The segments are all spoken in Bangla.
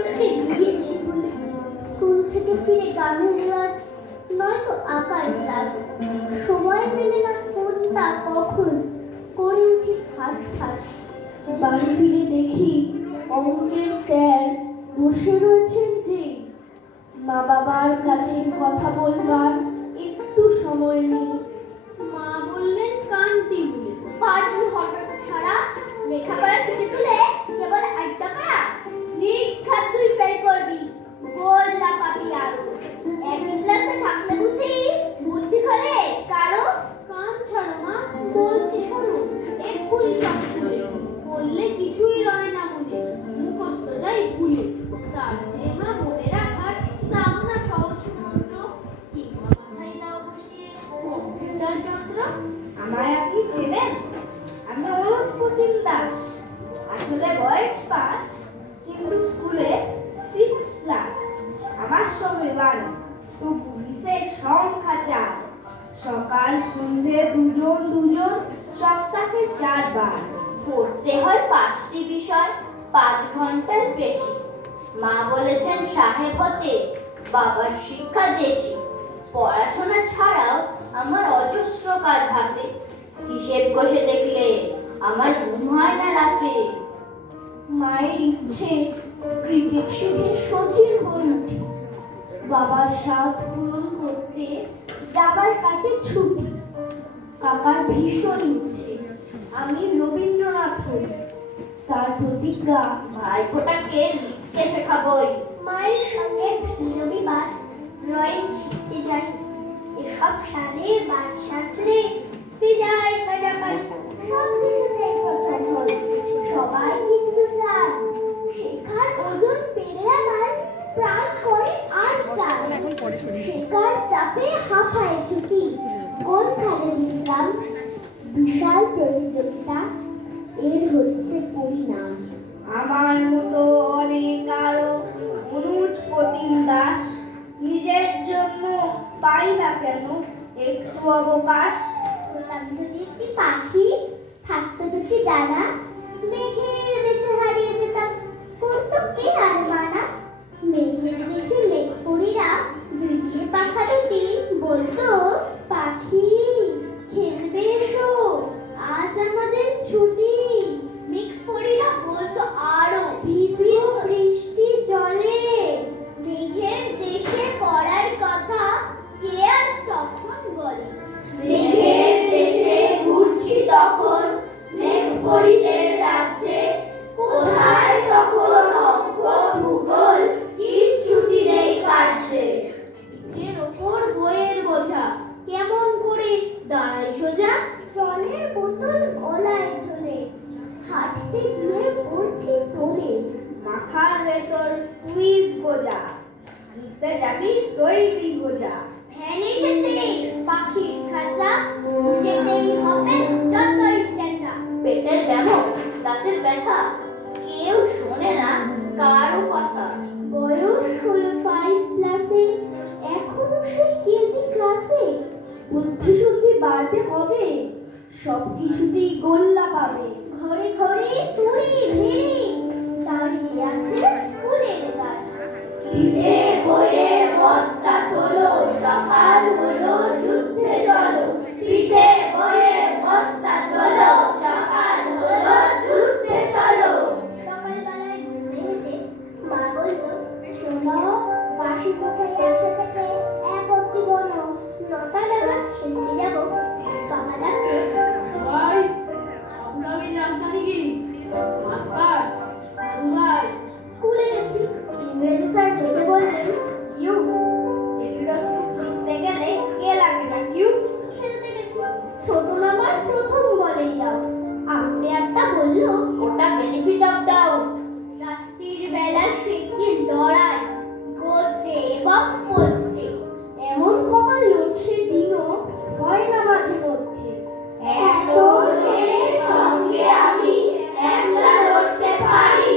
উঠে গিয়েছি বলে স্কুল থেকে ফিরে গানের রেওয়াজ নয়তো আঁকার ক্লাস, সময় মেলে না কোনটা কখন করে উঠি ফাঁস ফাঁস। বাড়ি ফিরে দেখি অঙ্কের স্যার বসে রয়েছেন যে, মা বাবার কাছে কথা বলবার একটু সময় নেই। মা বললেন কান্তি বলে। পাঁচ হঠাৎ ছাড়া লেখাপড়া শিখে তুলে কেবল আড্ডা করা, নিখাত তুই ফেল করবি, গোল্লা পাবি আরো। একই ক্লাসে থাকলে বুঝি বুদ্ধি করে কারো। কান ছাড়ো মা, বলছি শোনো, এক্ষুনি সব ভুলে বললে কিছুই রয় না মনে, মুখস্থ যাই ভুলে। তার চেয়ে মা মনে রাখার দাও না সহজ মন্ত্র, কিংবা মাথায় দাও বসিয়ে কম্পিউটার যন্ত্র। আমায় আপনি চেনেন? আমি অনুজ প্রতিম দাস। আসলে বয়স 5, কিন্তু স্কুলে 6 ক্লাস। আমার সঙ্গে বাড়ি, তো পুলিশের সংখ্যা 4। সকাল সন্ধে দুজন, সপ্তাহে 4 বার। পড়তে হয় 5টি বিষয়, 5 ঘন্টার বেশি। মা বলেছেন সাহেব হতে, বাবার শিক্ষা দেশি। পড়াশোনা ছাড়াও আমার অজস্র কাজ হাতে, হিসেব কষে দেখলে আমার ঘুম হয় না রাতে। মায়ের ইচ্ছে ক্রিকেট শিখে সচিন হয়ে উঠি, বাবার স্বাদ পূরণ করতে দাবার কাটে ছুটি। কাকার ভীষণ ইচ্ছে আমি রবীন্দ্রনাথ হই, তার প্রতিজ্ঞা ভাইফোঁটাকে লিখতে শেখাবই। মায়ের সঙ্গে রবিবার ড্রয়িং শিখতে যাই, এসব সালে বাদ সাথে বিজয় সাজা পাই। সব কিছুতে প্রথম হই, সবাই কিন্তু চান শেখার ওজন পেরে আমার প্রাণ করে আর চান। শেখার চাপে হাঁপায় ছুটি, কোনখানে বিশ্রাম, বিশাল প্রতিযোগিতা এর হচ্ছে পরিণাম। আমার মতো অনেক আরো অনুজ প্রতিম দাস, নিজের জন্য পাই না কেন একটু অবকাশ। বললাম যদি একটি পাখি থাকতো দুটি ডানা, মেঘের দেশে হারিয়ে যেতাম, করতো কে আর মানা। মেঘের দেশে মেঘপরীরা দুই দিয়ে পাখা দুটি বলতো, পাখি খেলবে এসো, আজ আমাদের ছুটি। মেঘপরীরা বলতো আরো, ভিজবো বৃষ্টি জলে, মেঘের দেশে পড়ার কথা কে আর তখন বলে। মেঘের দেশে ঘুরছি তখন, মেঘ পরিদের রাজ্যে, কোথায় তখন অঙ্ক ভূগোল, কিচ্ছুটি নেই কার্যে। এর ওপর বইয়ের বোঝা, কেমন করে দাঁড়াই সোজা। জলের বোতল গলায় ঝোলে, হাঁটতে গিয়ে পড়ছি তোলে। মাথার ভেতর কুইজ বোঝা, নিতে যাবি তৈরি গোজা। ভ্যান এসেছে পাখির খাঁচা, যেতেই হবে যতই চেঁচা। পেটের ব্যামো, দাঁতের ব্যথা, কেউ শোনে না কারো কথা। বয়স হলো 5 ক্লাসে, এখনো সেই কেজি ক্লাসে। বুদ্ধি শুদ্ধি বাড়বে কবে, সবকিছুতেই গোল্লা পাবে। ঘরে ঘরে তুড়ি ভেড়ি, দাঁড়িয়ে আছে স্কুলের গান। পিঠে বইয়ের বস্তা তোলো, সকাল হলো যুদ্ধে চলো। পিঠে বইয়ের বস্তা তোলো, সকাল হলো যুদ্ধে চলো। সকালবেলায় ঘুম ভেঙেছে, মা বলতো, শোনো বাসি কোথায় 100 থেকে 1 অব্দি গোনো, 9টা নাগাদ খেলতে যাবো। বাবা ডাকতো, ভাই, আবুধাবির রাজধানী কি? Muscat, Dubai. স্কুলে গেছি। ইংরেজি স্যার ডেকে বললেন, ইউ এলিডোস্কোপ লিখতে গেলে কে লাগে না কিউ। খেলতে গেছি। ছোট মামার প্রথম বলেই দাও, আম্পায়ারটা বললো, ওটা বেনিফিট অফ ডাউট। রাত্রির বেলা সে কি লড়াই, গদ্যে এবং পদ্যে। এমন কপাল লড়ছে দিনও হয় না মাঝে মধ্যে। এত জনের সঙ্গে আমি একলা লড়তে পারি।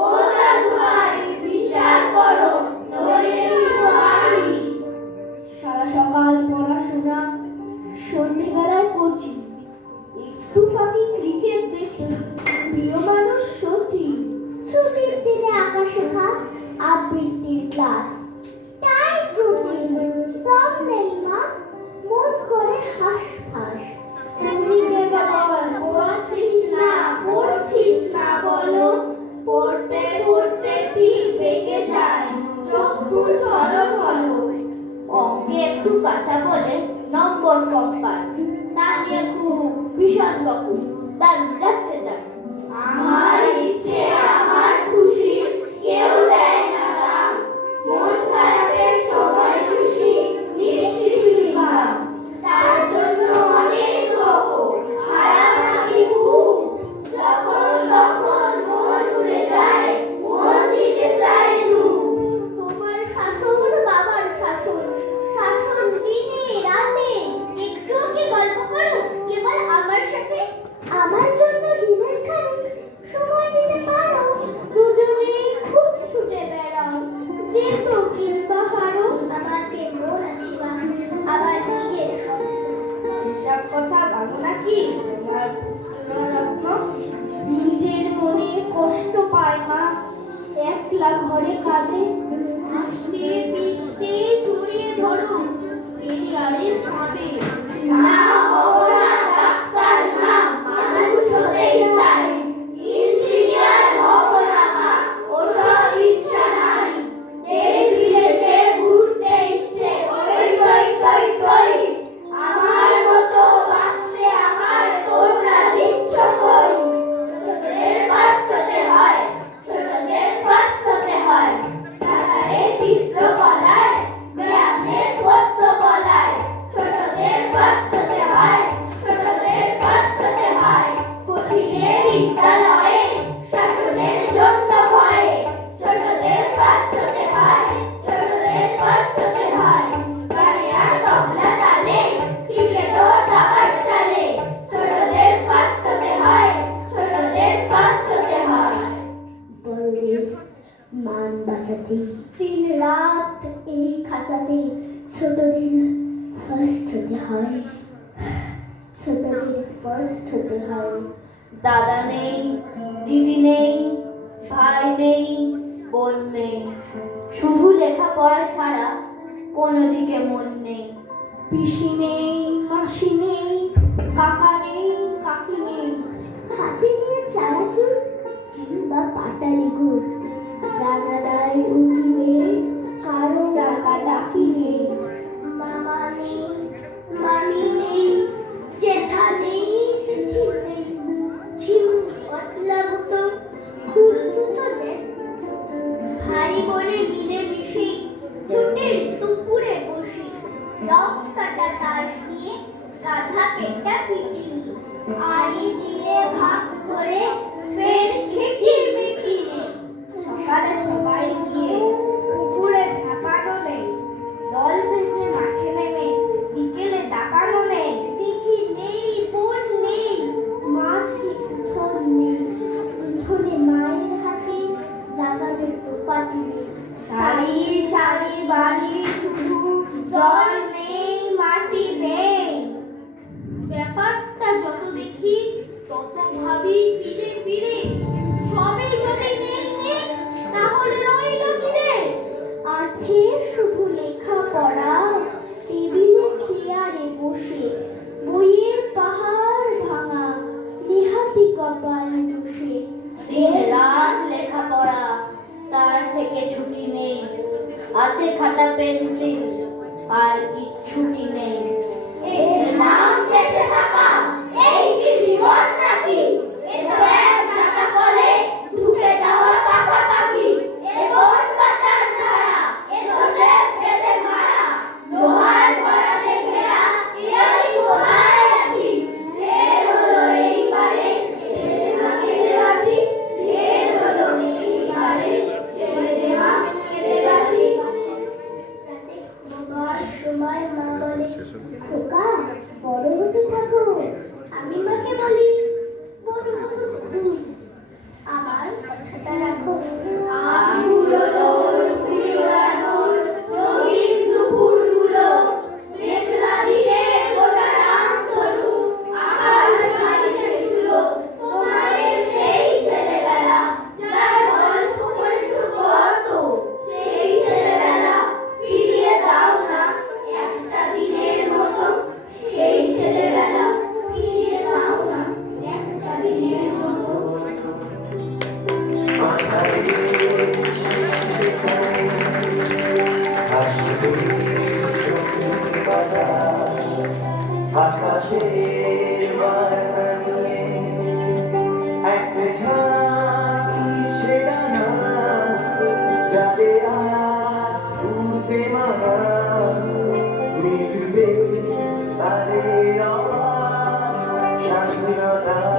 ও দাদু ভাই, বিচার করো, নইলে ভারী। সারা সকাল পড়াশোনা, সন্ধেবেলায় কোচিং, একটু ফাঁকি ক্রিকেট দেখি, প্রিয় মানুষ সচিন। ছুটির দিনে আঁকা শেখা, ক্লাস টাইট রুটিন দম নেই মা মন করে হাস ফাস তুমি কেবল পড়ছিস না বলো পড়তে পড়তে পিঠ বেঁকে যায় চক্ষু ছলো ছলো। অঙ্কে একটু কাঁচা বলে নম্বর কম পায়, তা নিয়ে খুব ভীষণ বকু, দারুণ যাচ্ছে তার। আমার ইচ্ছে আমার খুশি কেউ দেয় না দাম মন খারাপের সময় খুশি মিষ্টি চুরি ভাব তার জন্য অনেক বকো খারাপ আমি খুব যখন তখন মন উড়ে যায় মন দিতে চাই ডুব। তোমার শাসন বাবার শাসন শাসন দিনে রাতে একটুও কি গল্প করো কেবল আমার সাথে আমার জন্য দিনের খানিক সময় দিতে পারো দুজনে খুব ছুটে বেড়াও যেত কিংবা হারো আমার যে মন আছে বা আবার নিজের সব সেসব কথা ভাবো নাকি তোমার রত্ন নিজের মনে কষ্ট পায় মা একলা ঘরে কাঁদে আস্তে পিষ্টে ছড়িয়ে ধরো কেরিয়ারের ফাঁদে। না হবো না ডাক্তার না মানুষ হতেই চাই ইঞ্জিনিয়ার হবো না মা ওসব ইচ্ছা নাই দেশ বিদেশে ঘুরতে ইচ্ছে ওই টই টই টই আমার মতো বাঁচতে আমার তোমরা দিচ্ছ কই ছোটদের ফার্স্ট হতে হয় ছোটদের ফার্স্ট হতে হয় সাঁতারে চিত্রকলায় ব্যায়ামে পদ্ম বলায় ছোটদের ফার্স্ট হতে হয় ছোটদের ফার্স্ট হতে হয় কোচিংয়ে বিদ্যালয়ে শাসনের জন্য ভয়ে ছোটদের ফার্স্ট হতে হয় ছোটদের ফার্স্ট হতে হয় গানে আর তবলা তালে ক্রিকেটও দাবার চালে ছোটদের ফার্স্ট হতে হয় ছোটদের ফার্স্ট হতে হয়। বড়দের মান বাঁচাতে দিন রাত এই খাঁচাতে ছোটদের ফার্স্ট হতে হয় ছোটদের ফার্স্ট হতে হয়। দাদা নেই, দিদি নেই, ভাই নেই, বোন নেই, শুধু লেখাপড়া ছাড়া কোনো দিকে মন নেই। পিসি নেই মাসি নেই কাকা নেই কাকি নেই হাতে নিয়ে চানাচুর কিংবা পাটালি ঘুর জানালায় উঁকি মেরে কারো ডাকা ডাকি নেই মামা নেই মামি নেই জেঠা নেই জেঠি নেই ঝিমুনি পাতলা মতো খুঁড়তো তো যে ভাই বোনে মিলে মিশে ছুটির দুপুরে বসে রক চাটা তাস নিয়ে গাধা পেটা পিটি আড়ি দিয়ে ভাগ করে ফের খেটি মেটি সকালে সবাই গিয়ে পুকুরে ঝাঁপানো নেই দল বেঁধে মাঠে নেমে বিকেলে দাপানো নেই দেখি নেই বোন নেই মাঠে উঠোন নেই উঠোনে মায়ের হাতে লাগানো তোপাটি নেই সারি সারি বাড়ি শুধু জল নেই মাটি নেই ব্যাপারটা যত দেখি তত ভাবি ফিরে ফিরে সবে যদি নেই নেই তাহলে রইল কি রে? আছে শুধু লেখাপড়া টেবিলে চেয়ারে বসে বইয়ের পাহাড় ভাঙা নেহাতি কপাল বসে দিন রাত লেখাপড়া, তার থেকে ছুটি নেই, আছে খাতা পেন্সিল আর কিচ্ছুটি নেই। এর নাম বেঁচে থাকা এই কি জীবন নাকি এ তো এক ঢাকা কলে ঢুকে যাওয়া পাকাপাকি এ বোন বাঁচার ধারা এ তো সেফ বেঁধে মারা লোহার গড়াতে ঘেরা এ আমি কোথায় আছি ঢের হলো এইবারে ছেড়ে দে মা কেঁদে বাঁচি ঢের হলো এইবারে ছেড়ে দে মা কেঁদে বাঁচি। রাতে আকাশের বার্তা নিয়ে এক ঝাঁক ইচ্ছে ডানা, যাদের আজ উড়তে মানা, মিটবে তাদের অভাব, স্বাধীনতা